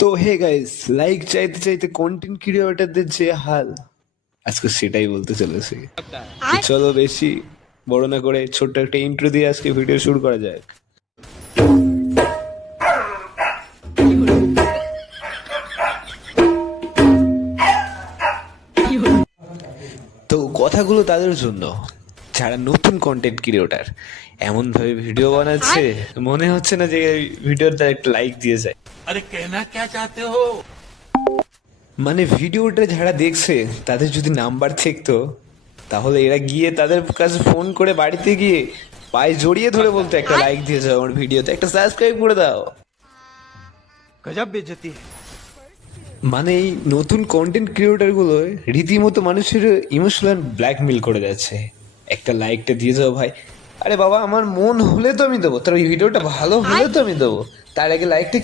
তো hey guys like চাইতে চাইতে কন্টেন্ট ক্রিয়েটরদের যে হাল আজকে সেটাই বলতে চলেছি। চলো বেশি বড় না করে ছোট্ট একটা ইন্ট্রো দিয়ে আজকে ভিডিও শুরু করা যাক। তো কথাগুলো তাদের জন্য যারা নতুন কন্টেন্ট ক্রিয়েটার এমন ভাবে ভিডিও বানাচ্ছে মনে হচ্ছে না যে ভিডিওতে একটা লাইক দিয়ে যায়। আরে কেনা কে চাতে হো মানে ভিডিওটা যারা দেখছে তাদের যদি নাম্বার থাকতো তাহলে এরা গিয়ে তাদের কাছে ফোন করে বাড়িতে গিয়ে পায়ে জড়িয়ে ধরে বলতো একটা লাইক দিয়ে যাও আমার ভিডিওতে একটা সাবস্ক্রাইব করে দাও। গজব বেজতি মানে এই নতুন কন্টেন্ট ক্রিয়েটরগুলো রীতিমতো মানুষের ইমোশনাল ব্ল্যাকমেল করে যাচ্ছে। একটা লাইকটা দিয়ে যাও ভাই। আরে বাবা আমার মন হলে তো আমি দেবো তার ভিডিওটা ভালো হলে তো আমি দেবো। তার আগে লাইকটা